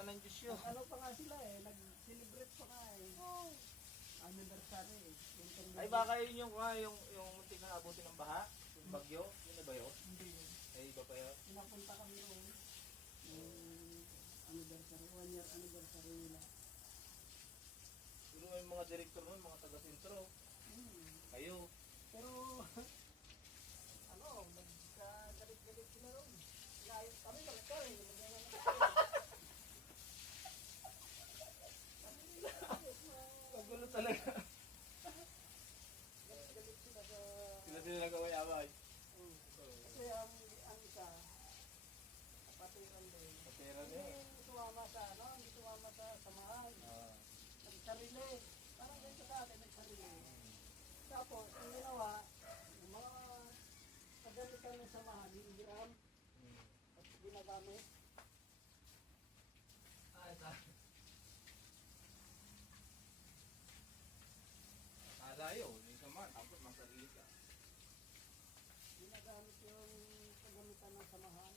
ka ng Diyos yun. Ano pa nga sila eh, nag-celebrate pa nga eh. Anniversary eh. Ay baka yun yung muntik na abutin ng baha, yung bagyo, yun na ba yun? Hindi yun. Ay iba pa yun. Pinapunta kami roon. Yung anniversary, 1 year anniversary nila. Pero yung mga direktor nun, mga taga-sentro, kayo. Pero, ano, nagkagalit-galit sila roon. Layo kami, bakit ko eh. Kagulo talaga. Galit sila sa... Sila nagaway-away. Kasi ang isa, kapatiran din. Kapera niya. Hindi sumama sa ano, hindi sumama sa samahan. Nagsarili. Parang ganito sa atin, nagsarili. Tapos, ang ginawa, yung mga kagalitan ng samahan, hinihiram at ginagamit. Ay, Alayo, hindi ka man, tapos masarili ka. Ginagamit yung kagamitan ng samahan.